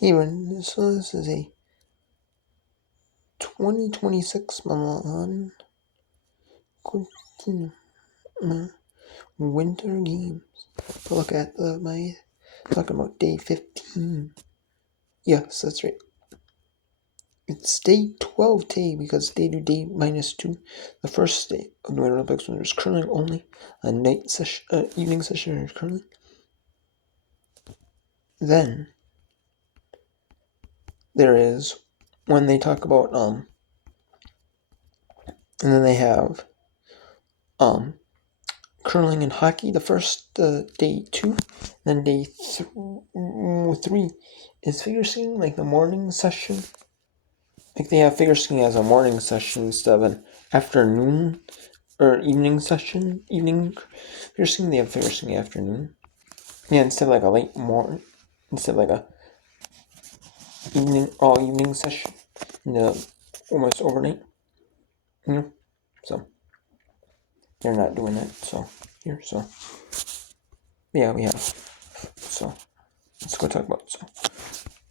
Hey, so this is a 2026 Milan Cortina Winter Games. Look at talking about day 15. Yes, that's right. It's day 12 today because day to day -2. The first day of the Winter Olympics when there's curling only, a night session, evening session is curling. Then there is when they talk about and then they have curling and hockey. The first day 2, then day 3 is figure skating, like the morning session. Like they have figure skating as a morning session instead of an afternoon or evening session. Evening figure skating, they have figure skating afternoon. Yeah, instead of like a late morning, instead of like a all evening session, almost overnight. So they're not doing that. So yeah, we have. So let's go talk about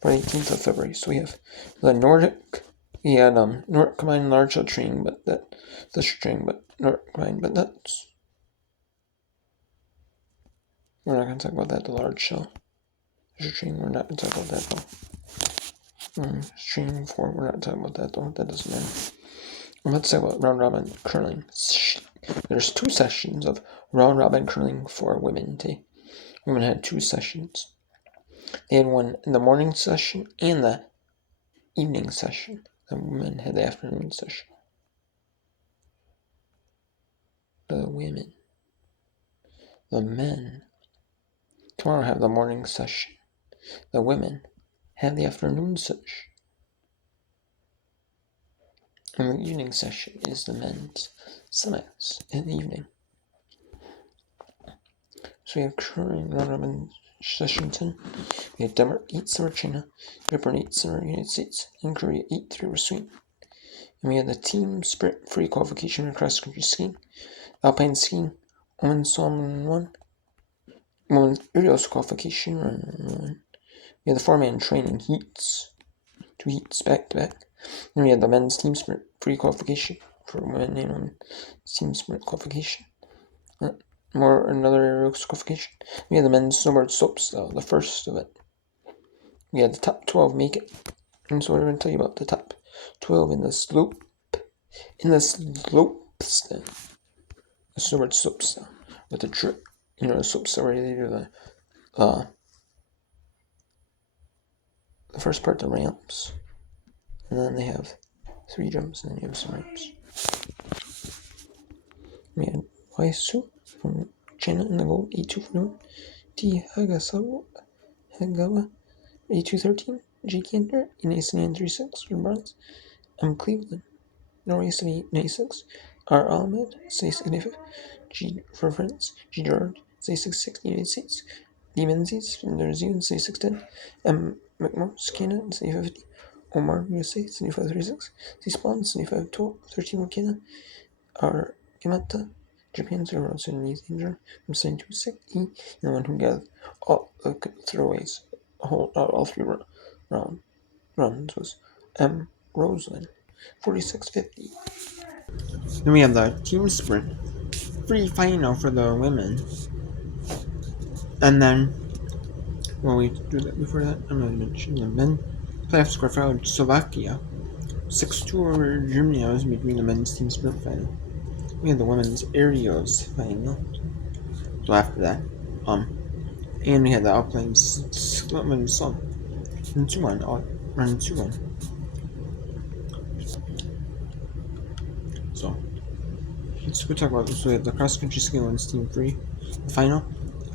for 18th of February. So we have the Nordic. We had Nordic combined large shell training, but Nordic combined, but that's we're not gonna talk about that. The large shell training, we're not gonna talk about that though. Training 4, we're not talking about that though. That doesn't matter. Let's talk about round robin curling. There's 2 sessions of round robin curling for women today. Women had 2 sessions. They had one in the morning session and the evening session. The women had the afternoon session. The women. The men tomorrow have the morning session. The women have the afternoon session. And the evening session is the men's semis in the evening. So we have curling round robin session 10. We have Denmark 8-0 China, Great Britain 8-0 United States, and Korea 8-3 Sweden. And we have the team sprint free qualification in cross country skiing, alpine skiing, women's slalom 1, women's aerials qualification run 1. We have the 4-man training heats, 2 heats back to back. Then we have the men's team sprint free qualification for women and women's team sprint qualification. Another aerials qualification. We have the men's snowboard slopestyle, the first of it. We had the top 12 make it. And so we're going to tell you about the top 12 in the slope. In the slope style. The snowboard slope style. With the trip. The slope style where they do the first part, the ramps. And then they have 3 jumps and then you have some ramps. We had Waisu from China in the gold, 8-2 for women. T. Hagawa, 8-2-13. J. Cantor, 8-9-3-6 for bronze. M. Cleveland, Norway, 7-8-96. R. Ahmed, 6-5. G. for France. G. Gerard, 6-6 United States. D. Menzies from New Zealand, 6-10. M. McMorris, Canada, 75-50. Omar, USA, 75-36. C. Spawn, 75-12, 13 for Canada. R. Kamata, Japan, 0 Sudanese Danger, from 7-6 E, and the one who got all the throwaways, all 3 runs was M. Roseland, 46-50. Then we have the team sprint free final for the women, and then we do that before that. I'm going to mention the men playoff score final. Slovakia 6-2 over Germany. I was between the men's team sprint final. We had the women's aerials final. So after that, and we had the alpine women's slalom. And 2-1, run 2-1. So let's go talk about this. We have the cross country skiing women's team free. The final,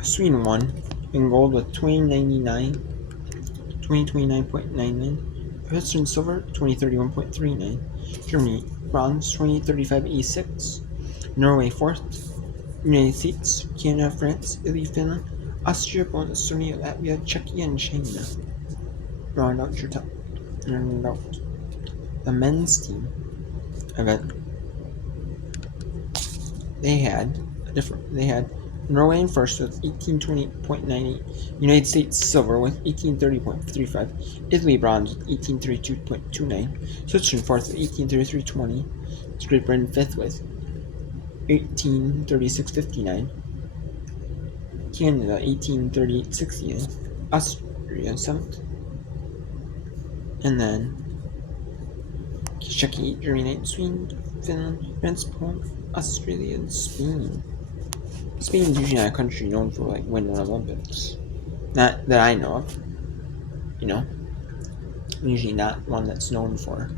Sweden won in gold with 2029.99. Western silver, 2031.39. Germany bronze, 2035.86. Norway 4th. United States, Canada, France, Italy, Finland, Austria, Poland, Estonia, Latvia, Czechia, and China. Round out your top. Round out the men's team event. They had Norway in first with 1820.98. United States silver with 1830.35. Italy bronze with 1832.29. Switzerland fourth with 1833.20. Great Britain fifth with 1836.59. Canada 1838.69. Austria seventh. And then Czechia, Germany, Sweden, Finland, France, Poland, Australia, and Spain. Spain is usually not a country known for like winning Olympics. Not that I know of. You know, usually not one that's known for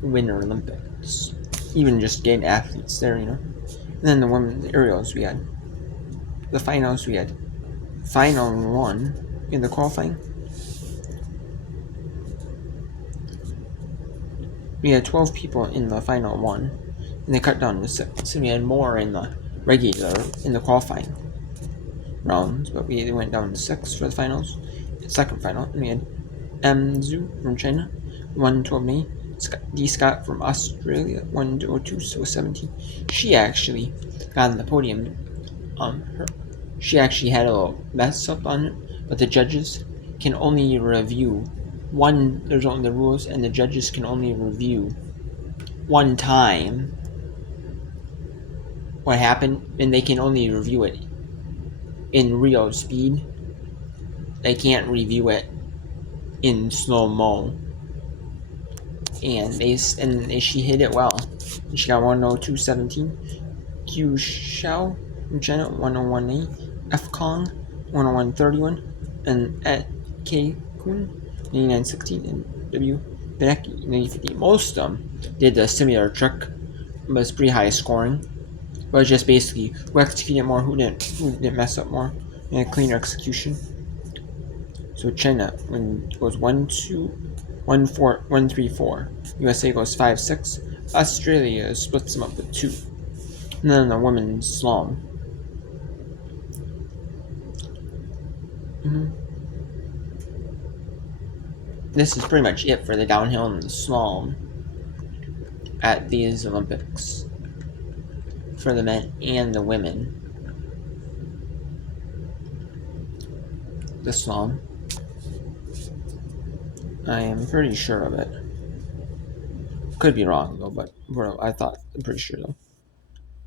winter Olympics. Even just getting athletes there, you know. And then the women's aerials, we had the finals. We had final one in the qualifying. We had 12 people in the final one, and they cut down to 6. So we had more in the qualifying rounds, but we went down to 6 for the finals. Second final, and we had Zhu from China, 112 D. Scott from Australia, 102, so 17. She actually got on the podium. She actually had a little mess up on it, but the judges can only review one. There's only the rules, and the judges can only review one time what happened, and they can only review it in real speed. They can't review it in slow mo. And she hit it well. She got 102.17. Q Xiao from China 101.8. F Kong 101.31. And at K Kun 99.16. And W Beneki 90.50. Most of them did the similar trick, but it's pretty high scoring. But it's just basically who executed more, who didn't mess up more, and a cleaner execution. So China goes 1-2-1-4-1-3-4. USA goes 5-6. Australia splits them up with 2. And then the women's slalom. This is pretty much it for the downhill and the slalom at these Olympics for the men and the women. The slalom. I am pretty sure of it. Could be wrong though, but I'm pretty sure though.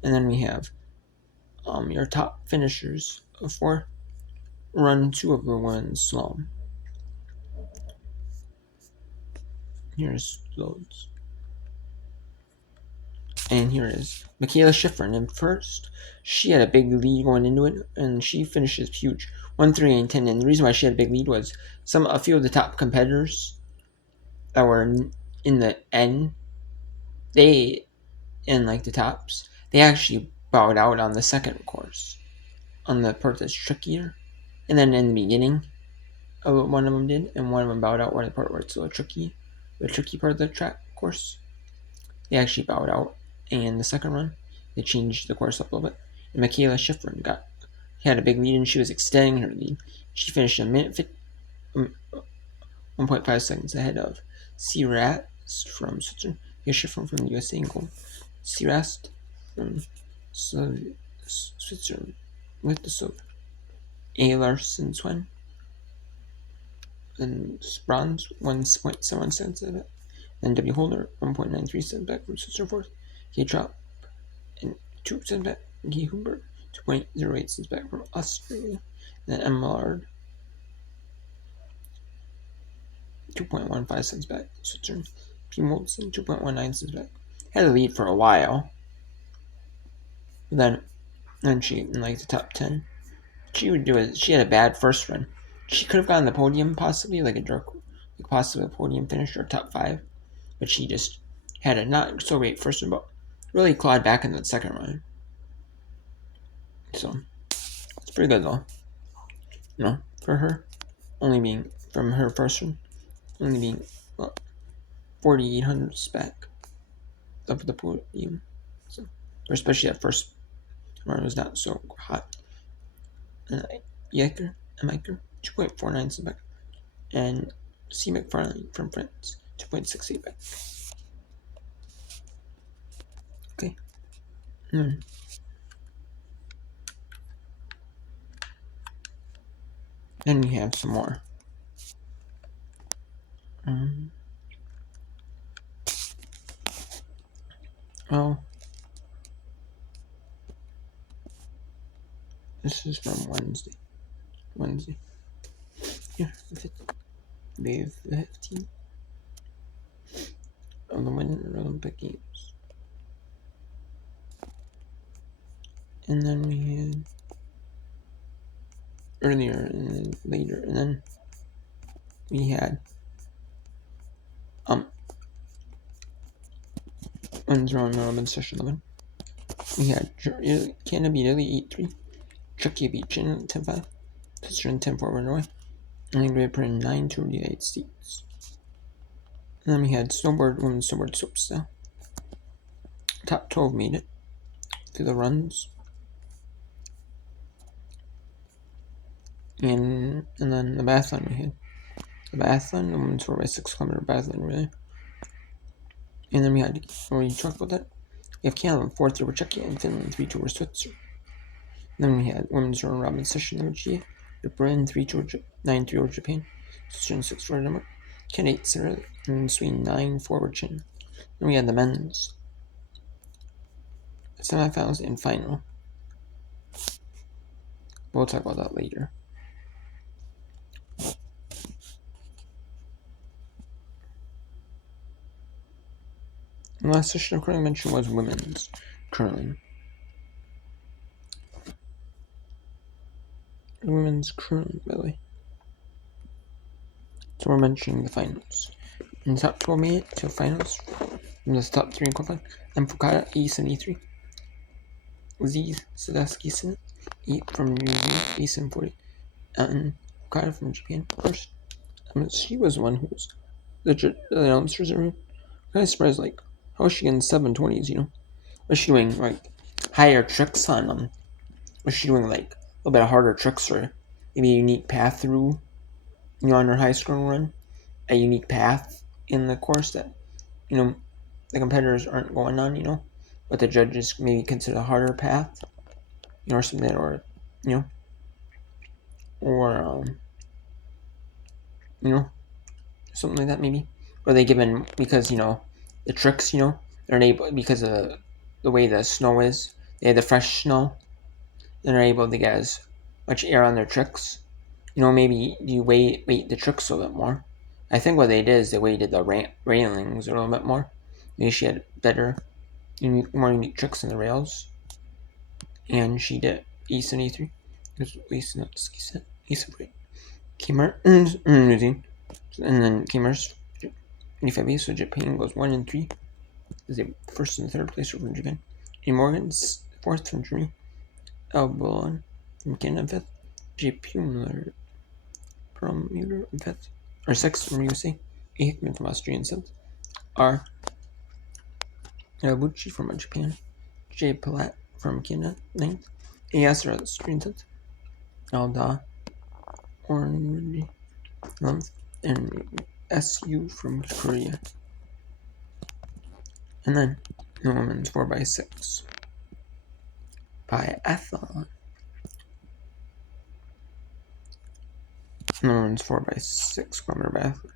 And then we have your top finishers for run 2 of the women's slalom. Here's loads. And here is Mikaela Shiffrin in first. She had a big lead going into it, and she finishes huge, 1:38.10. And the reason why she had a big lead was a few of the top competitors that were in the end, they in like the tops, they actually bowed out on the second course, on the part that's trickier, and then in the beginning, one of them did, and one of them bowed out on the part where it's a little tricky, the tricky part of the track course. They actually bowed out, and the second run, they changed the course up a little bit. And Mikaela Shiffrin had a big lead, and she was extending her lead. She finished a minute 1.5 seconds ahead of Sirast from Switzerland. Shiffrin from the USA in gold. Sirast from Switzerland with the silver. A. Larson Swen and bronze 1.71 seconds ahead of it. And W. Holder 1.93 seconds back from Switzerland fourth. K. Drop and 2 cents back from Guy Humbert, 2.08 cents back from Australia. And then M. Millard, 2.15 cents back from Switzerland. P. Moulton, 2.19 cents back. Had a lead for a while. Then she, in like the top 10, she had a bad first run. She could have gotten the podium, possibly, possibly a podium finish or top 5. But she just had a not so great first run, but really clawed back in the second run. So it's pretty good though. For her, only being from her first one, only being 4,800 back up at the podium. So, especially that first run was not so hot. And Yeager and Miker, 2.49 cents back, and C. McFarlane from France, 2.68 back. Okay. Then we have some more. Well, this is from Wednesday. Yeah, May 15th of the Winter Olympic Games. And then we had earlier and then later, and then we had Women's Round Robin Session 11. We had Canada beat Italy 8-3, Czechia beat China 10-5, Switzerland 10-4 over Norway, and Great Britain 9-2 over the United States. And then we had women's snowboard slopestyle. Top 12 made it through the runs. And then the biathlon we had. The biathlon, the women's 4x6 kilometer biathlon relay. And then we had, we talked about that. We have Canada 4-3 over Czechia and Finland 3-2 over Switzerland. And then we had women's round robin session over Great Britain 3-2 9-3 over Japan, Switzerland 6-4 over Denmark, Canada 8-0 and Sweden 9-4 over China. Then we had the men's semifinals and final. We'll talk about that later. The last session of curling mentioned was women's curling. Women's curling, by the way. So we're mentioning the finals. In the top 12 made it to the finals. In the top 3 in qualifying, M. Fukada, ace in E3. Z. Sadowski, 8 from New Zealand, ace in 40. And Fukada from Japan, first. She was the one who was the announcers are kind of surprised, like, how is she getting 720s, you know? Was she doing, like, higher tricks on them? Was she doing, like, a little bit of harder tricks or maybe a unique path through, you know, on her high scoring run? A unique path in the course that, you know, the competitors aren't going on, you know, but the judges maybe consider a harder path, you know, or something, or, you know, or, you know, something like that maybe. Or they given, because, you know, the tricks, you know, they're able, because of the way the snow is, they have the fresh snow, they're able to get as much air on their tricks. You know, maybe you weight the tricks a little bit more. I think what they did is they weighted the railings a little bit more. Maybe she had better, more unique tricks in the rails. And she did ace and E3. Ace and ace of 8. Kimmer, and then Kimmer's E5 so Japan goes 1 and 3. Is a first and third place over Japan. A. Morgan's 4th from Germany. Albon from Canada 5th. J. Pumler from Mueller 5th. Or 6th from USA. A. Hickman from Austria 7th. R. Yabuchi from Japan. J. Palat from Canada 9th. A. Yasser Austrian 10th. Alda Ornry 11th. And SU from Korea. And then the women's 4x6 biathlon. And the women's 4x6 kilometer biathlon.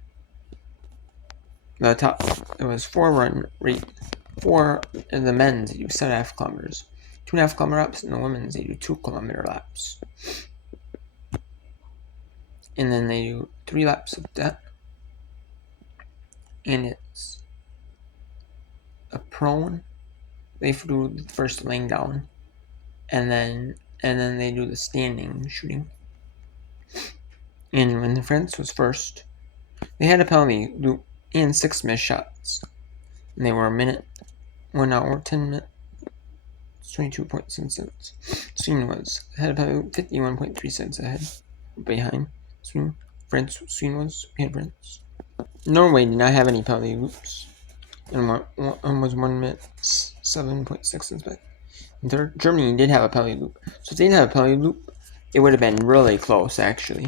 The top, it was 4 run rate. 4 in the men's, they do 7.5 kilometers. 2.5 kilometer laps, and the women's, they do 2 kilometer laps. And then they do 3 laps of that. And it's a prone. They do the first laying down. And then they do the standing shooting. And when France was first, they had a penalty loop and 6 missed shots. And they were a minute, 1 hour, 10 minutes, 22.7 seconds. Sweden had a penalty 51.3 seconds ahead, behind Sweden. Sweden was behind France. Norway did not have any penalty loops, and was 1 minute, 7.6 seconds back. And third, Germany did have a penalty loop. So if they didn't have a penalty loop, it would have been really close, actually.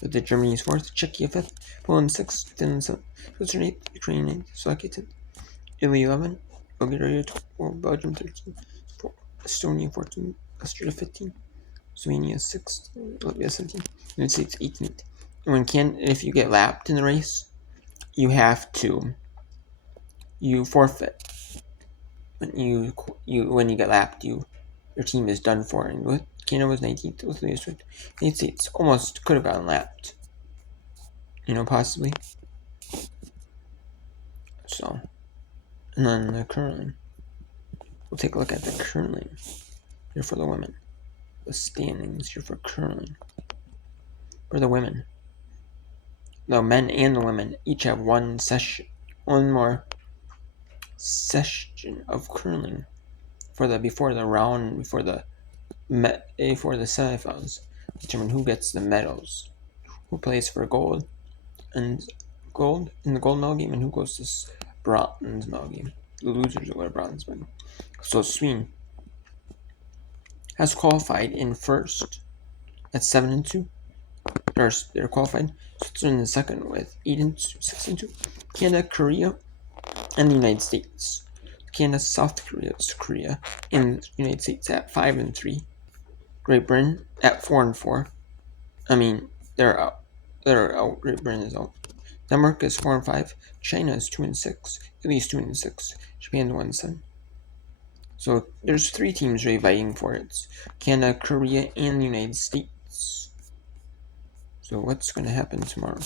But the Germany's 4th, Czechia 5th, Poland 6th, Finland 7th, Switzerland 8th, Ukraine 8th, Slovakia 10th, Italy 11th, Bulgaria 12th, Belgium 13th, Estonia 14th, Austria 15th, Slovenia 16, Latvia 17, United States 18. If you get lapped in the race, you forfeit. When you get lapped, your team is done for. And with Canada was 19th, Lithuania was 5th. United States almost could have gotten lapped. Possibly. So, and then the curling. We'll take a look at the curling here for the women. The standings here for curling. For the women. The men and the women each have one more session of curling before the semifinals. Determine who gets the medals, who plays for gold in the gold medal game, and who goes to bronze medal game. The losers will wear bronze medal. So Sweden has qualified in first at 7-2. They're qualified. Switzerland in second with 8-2, 6-2. Canada, Korea, and the United States. Canada, South Korea, and the United States at 5-3. Great Britain at 4-4. I mean, they're out. They're out. Great Britain is out. Denmark is 4-5. China is 2-6. Italy is 2-6. Japan 1-7. So there's 3 teams really fighting for it: Canada, Korea, and the United States. So what's going to happen tomorrow?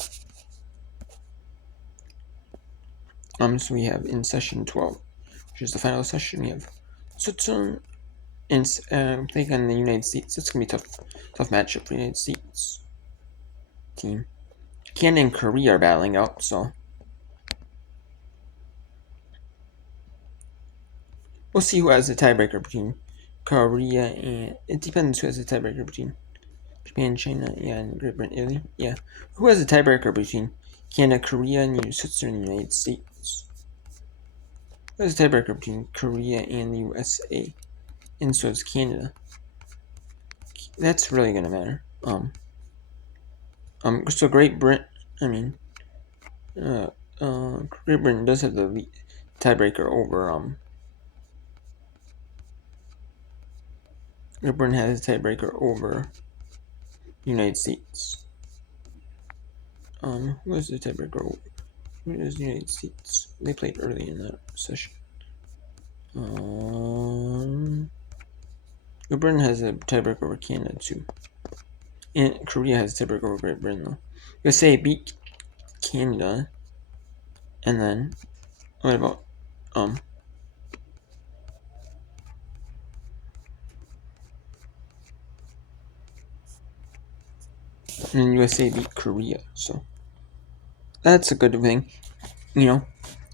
So we have in session 12, which is the final session, we have Switzerland and playing on the United States. It's going to be a tough matchup for the United States team. Canada and Korea are battling out, so we'll see who has the tiebreaker between Korea and... It depends who has the tiebreaker between Japan, China, and Great Britain, Italy. Yeah. Who has the tiebreaker between Canada, Korea, and Switzerland and the United States? Who has the tiebreaker between Korea and the USA? And so it's Canada. That's really gonna matter. So Great Britain, Great Britain does have the tiebreaker over, Great Britain has a tiebreaker over the United States. Who has the tiebreaker over? Who is the United States? They played early in that session. Great Britain has a tiebreaker over Canada too. And Korea has a tiebreaker over Great Britain though. USA beat Canada. And then what about and then USA beat Korea, so that's a good thing.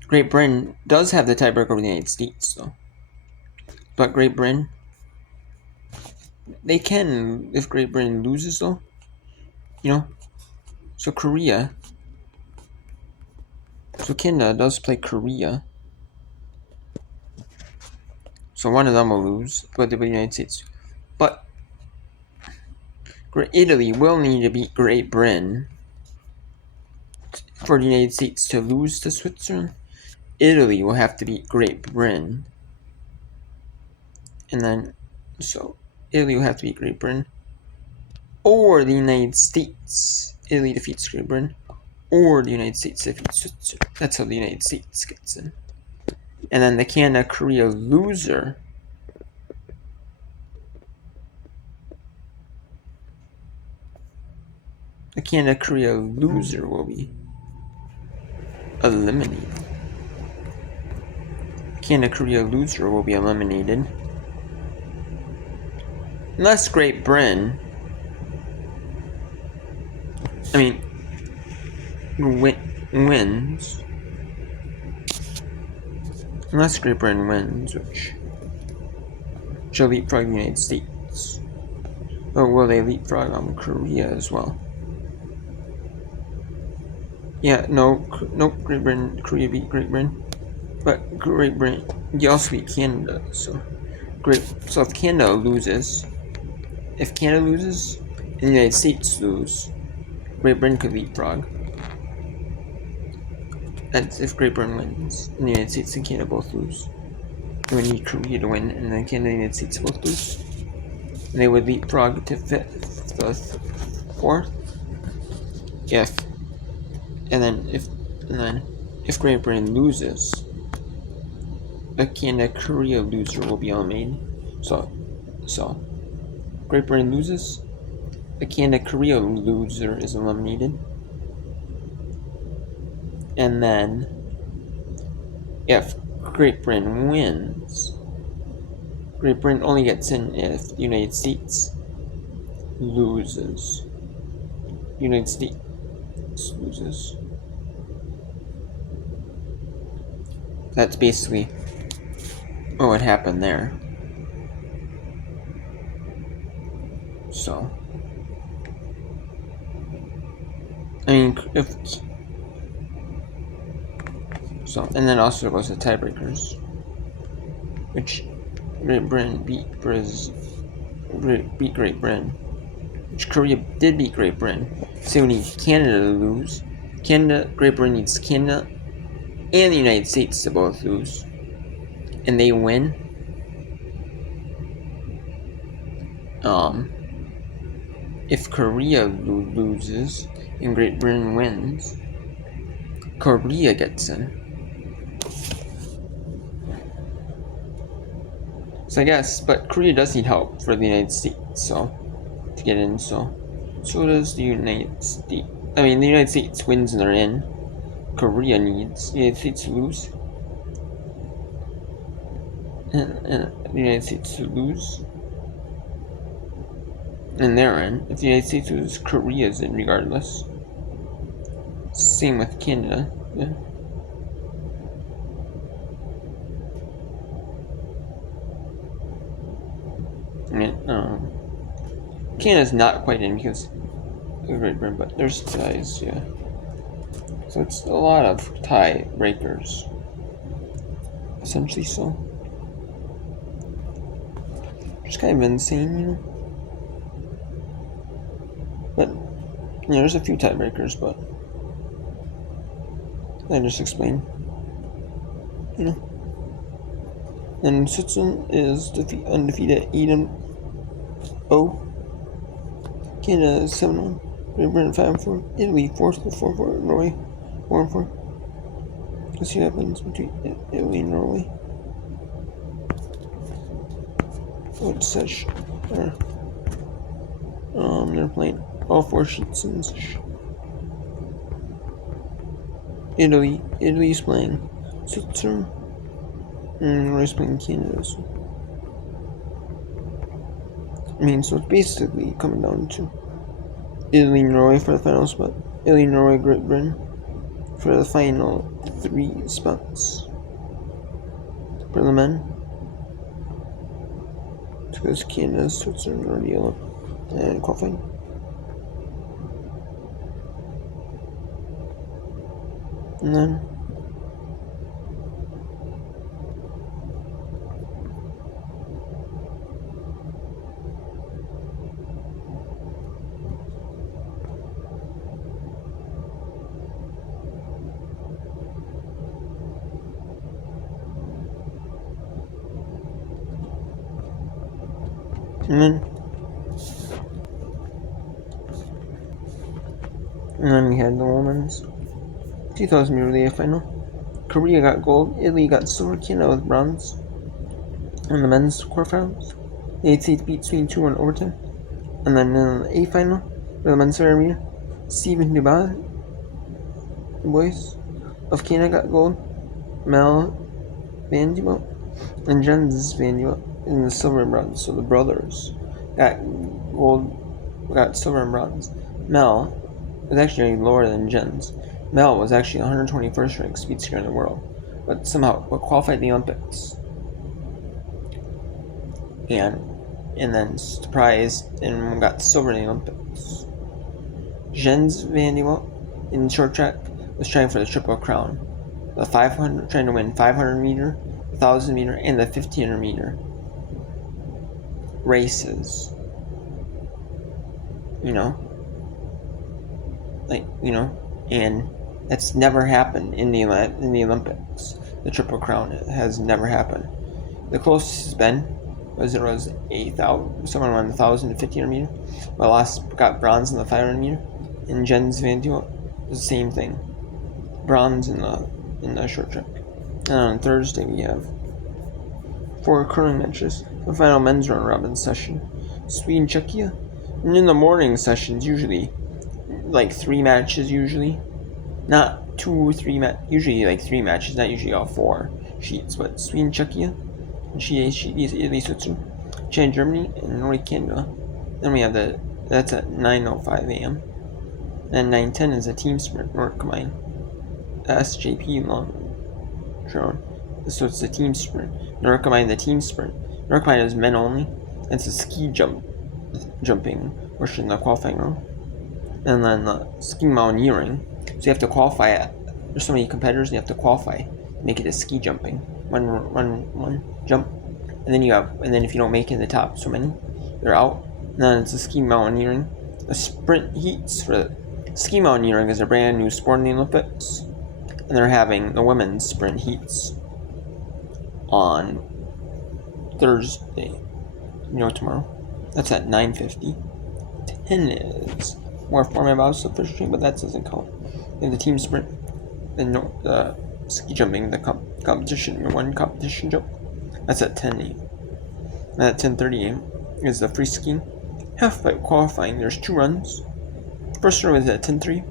Great Britain does have the tiebreaker over the United States though. But Great Britain, they can, if Great Britain loses though. So Korea. So Canada does play Korea. So one of them will lose, but the United States. But Italy will need to beat Great Britain for the United States to lose to Switzerland. Italy will have to beat Great Britain. And then, so Italy will have to beat Great Britain. Or the United States. Italy defeats Great Britain. Or the United States defeats Switzerland. That's how the United States gets in. And then the Canada-Korea loser will be eliminated. Canada-Korea loser will be eliminated. Unless Great Britain wins. Unless Great Britain wins, which she'll leapfrog the United States. Or will they leapfrog on Korea as well? Yeah, no, Great Britain, Korea beat Great Britain. But Great Britain, you also beat Canada, so if Canada loses, and the United States lose, Great Britain could leapfrog. That's if Great Britain wins, and the United States and Canada both lose. We need Korea to win, and then Canada and the United States both lose. and they would leapfrog to fifth, fourth, if if Great Britain loses, a Canada-Korea loser will be eliminated. So Great Britain loses, a Canada-Korea loser is eliminated, and then if Great Britain wins, Great Britain only gets in if the United States loses. United States loses. That's basically what would happen there. So, I mean, and then also goes to tiebreakers, which Great Britain beat Great Britain, which Korea did beat Great Britain. So we need Canada to lose. Great Britain needs Canada and the United States to both lose, and they win. If Korea loses and Great Britain wins, Korea gets in. So I guess, but Korea does need help for the United States, to get in. So does the United States. I mean, the United States wins and they're in. Korea needs the United States to lose, and the United States to lose, and they're in. If the United States loses, Korea's in regardless. Same with Canada. Yeah. I mean, Canada's not quite in because of Great Britain, but there's ties, yeah. So it's a lot of tie breakers, essentially. So it's kind of insane, you know. But there's a few tiebreakers, but I just explain, you know. And Switzerland is undefeated 8-0. Canada is 7-1. Great Britain 5-4. Italy 4-4. Norway 4-4. Let's see what happens between Italy and Norway. What's such? They're playing all 4 sheets in such. Italy's playing Switzerland, and Norway's playing Canada. So. I mean, so it's basically coming down to Italy and Norway for the final spot. Italy, Norway, Great Britain for the final 3 spots. For the men, because Canada, Switzerland are yellow and qualifying. And then we had the women's 2,000 meter relay final. Korea got gold, Italy got silver, Canada with bronze. In the men's quarterfinals, the United States beat Sweden 2-1 overtime. And then in the A final, for the men's 400 meter, Stephen Dubois, of Canada got gold, Mel Vanderbilt and Jens Vanderbilt in the silver and bronze. So the brothers got gold, got silver and bronze. Mel was actually lower than Jens. Mel was actually 121st ranked speed skater in the world, but somehow qualified the Olympics. And then surprised and got silver in the Olympics. Jens Vanderbilt in short track was trying for the Triple Crown. The 500, trying to win 500 meter, 1,000 meter, and the 1,500 meter races. And that's never happened in the Olympics. The Triple Crown has never happened. The closest has been was someone won the 1,000 to 1,500 meter. But lost got bronze in the 500 meter. And Jens Van Duel, the same thing, bronze in the short track. And on Thursday we have 4 curling matches. The final men's round robin session, Sweden Czechia. And in the morning sessions, usually like 3 matches, usually not 2 or 3 usually like 3 matches, not usually all 4 sheets. But Sweden Czechia, Italy, Switzerland, China, Germany, and Norway, Canada. Then we have that's at 9:05 a.m. And 9:10 is a team sprint, North Combine, SJP long drone. So it's the team sprint. North Combine, the team sprint. North Combine is men only. It's a ski jumping portion, the qualifying round. And then the ski mountaineering. So you have to qualify there's so many competitors, you have to qualify to make it a ski jumping. One jump. And then if you don't make it in the top so many, you're out. And then it's a ski mountaineering. The sprint heats for ski mountaineering is a brand new sport in the Olympics. And they're having the women's sprint heats on Thursday. Tomorrow. That's at 9:50. 10 is more format about fishing, but that doesn't count. And the team sprint, the ski jumping, the competition, one competition jump, that's at 10 a.m. And at 10:30 a.m. is the free skiing. Half-pipe qualifying, there's 2 runs. First run is at 10:03.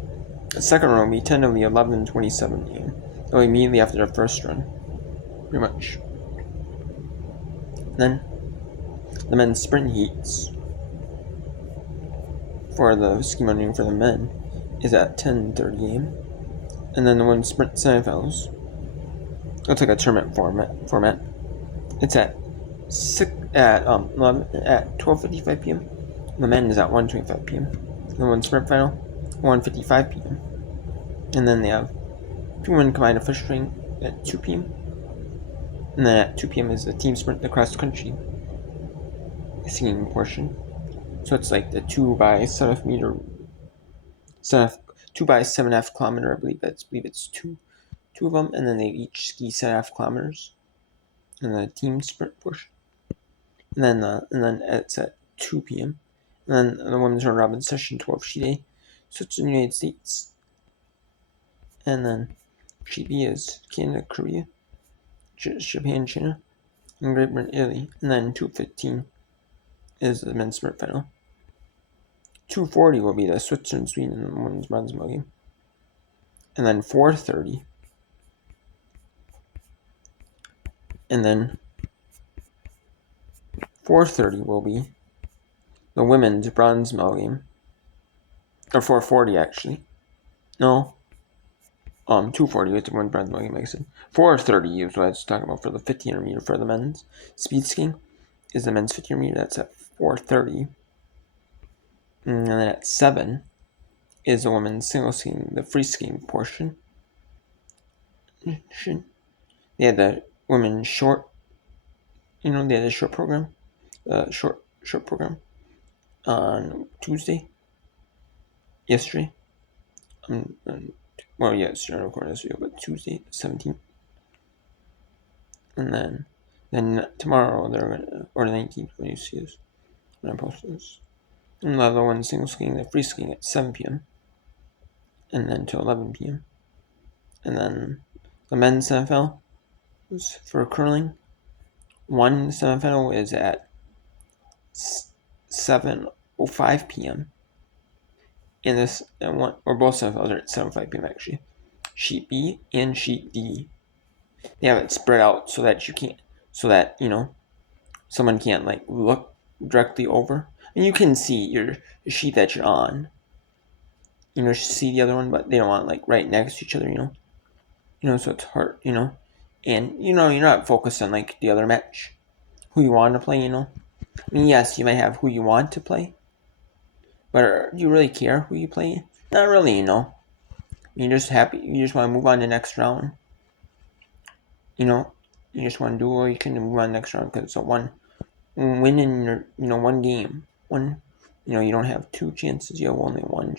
The second run will be 11:27 a.m. So immediately after the first run, pretty much. Then the men's sprint heats for the ski mountaineering for the men is at 10:30 a.m. And then the women's sprint semifinals, it's like a tournament format. It's at 12:55 p.m. The men is at 1:25 p.m. The women's sprint final, 1:55 p.m. And then they have 2 women combined official training at 2 p.m. And then at 2 p.m. is the team sprint, the cross country skiing portion. So it's like the 2 by 7.5 meter, 2 by 7.5 kilometer. I believe it's two of them, and then they each ski 7.5 kilometers. And the team sprint portion. And then it's at 2 p.m. And then the women's round robin session, 12 sheet A, Switzerland, United States. And then sheet B is Canada, Korea, Japan, China, and Great Britain, Italy. And then 2:15 is the men's sprint final. 2:40 will be the Switzerland, Sweden, and the women's bronze medal game. And then 4:30. And then 4:30 will be the women's bronze medal game. Or 4:40 actually. No. 2:40 is the women's bronze medal game, like I said. 4:30 is what I was talking about for the 1,500 meter for the men's. Speed skiing is the men's 1,500 meter. That's at 4:30. And then at 7 is the women's single skiing, the free skiing portion. They had the women's short, they had a short program, short program on Tuesday, yesterday. Yesterday, I'm recording this video, but Tuesday, 17th. And then tomorrow, or the 19th, when you see this, when I post this. And the other one, single skiing, the free skiing at 7 p.m. And then to 11 p.m. And then the men's semifinal is for curling. One semifinal is at 7:05 p.m. And both semifinals are at 7:05 p.m. actually. Sheet B and Sheet D, they have it spread out so that someone can't look directly over. And you can see your sheet that you're on. See the other one, but they don't want right next to each other. So it's hard. And you're not focused on the other match, who you want to play. I mean, yes, you might have who you want to play, but do you really care who you play? Not really. You're just happy. You just want to move on to the next round. You just want to do all you can to move on to the next round because it's a one win in your one game. You don't have 2 chances. You have only one.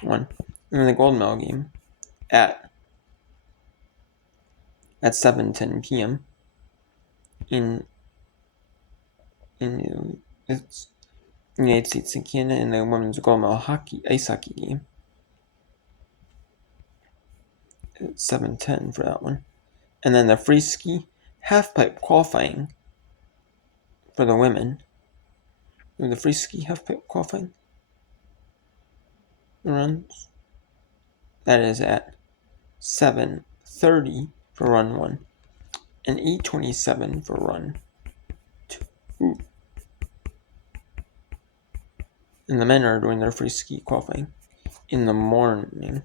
And then the gold medal game at 7:10 p.m. in in it's United States and Canada in the women's gold medal ice hockey game. It's 7:10 for that one. And then the free ski halfpipe qualifying for the women. The free ski halfpipe qualifying runs. That is at 7:30 for run 1 and 8:27 for run 2. And the men are doing their free ski qualifying in the morning.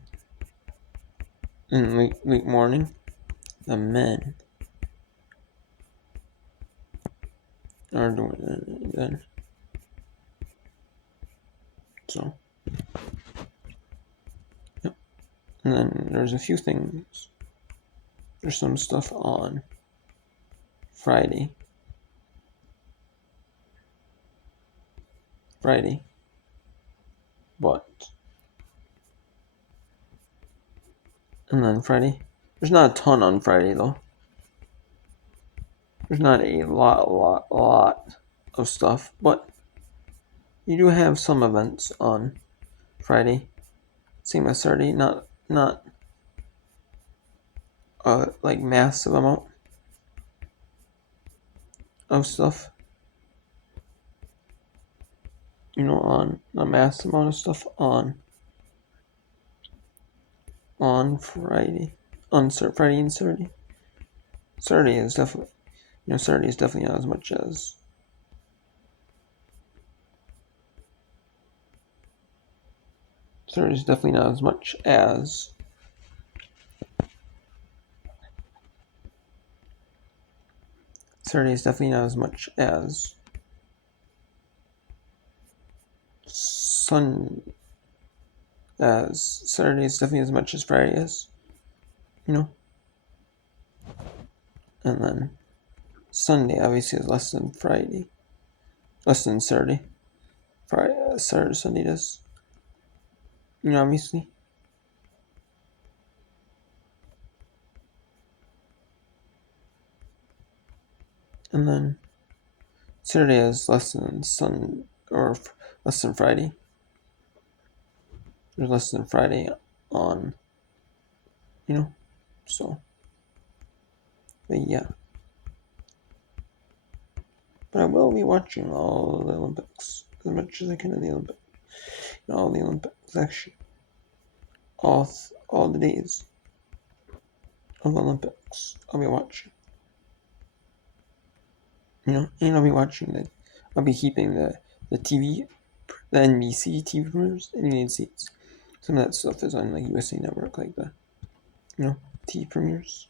In late morning, the men are doing it then. So, yep. And then there's a few things. There's some stuff on Friday. But and then Friday. There's not a ton on Friday though. There's not a lot of stuff, but you do have some events on Friday. Same as Saturday, not like massive amount of stuff. On a massive amount of stuff on Friday, on Friday and Saturday. Saturday is definitely not as much as Saturday is definitely not as much as Saturday is definitely not as much as Saturday is definitely as much as Friday is, and then Sunday obviously is less than Friday, less than Saturday. Saturday, Sunday does, obviously. And then Saturday is less than less than Friday. There's less than Friday on, so. But yeah. But I will be watching all the Olympics as much as I can of the Olympics. All the Olympics, actually. All the days of Olympics, I'll be watching. And I'll be watching I'll be keeping the TV, the NBC TV premieres in the United States. Some of that stuff is on like USA Network, like the, TV premieres.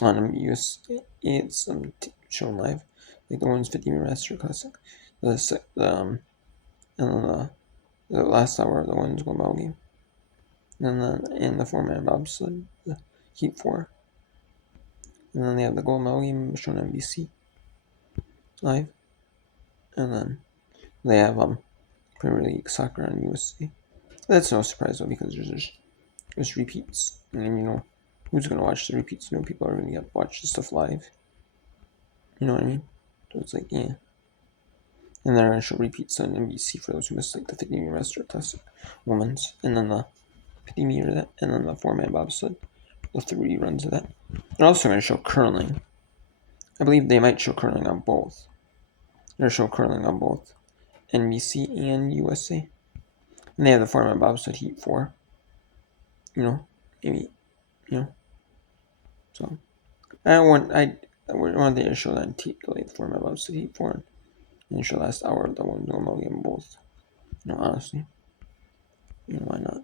On USA, it's shown live, like the Women's 50-meter Master Classic, and then the last hour of the Women's Gold Medal game, and then in the 4-man bobsled, the Heat 4, and then they have the Gold Medal game shown on NBC live, and then they have Premier League soccer on USA. That's no surprise though, because there's repeats, and who's gonna watch the repeats? People are gonna watch the stuff live. You know what I mean? So it's like, yeah. And they're gonna show repeats on NBC for those who missed like the 50-meter Master Classic women's, and then the 50-meter that, and then the 4-man bobsled, the 3 runs of that. They're also gonna show curling. I believe they might show curling on both. They're show curling on both NBC and USA. And they have the 4-man bobsled Heat 4. Maybe, So I wanted to show that in like the 4-man bobsled Heat 4 and show last hour of the one normal game both. Honestly. Why not?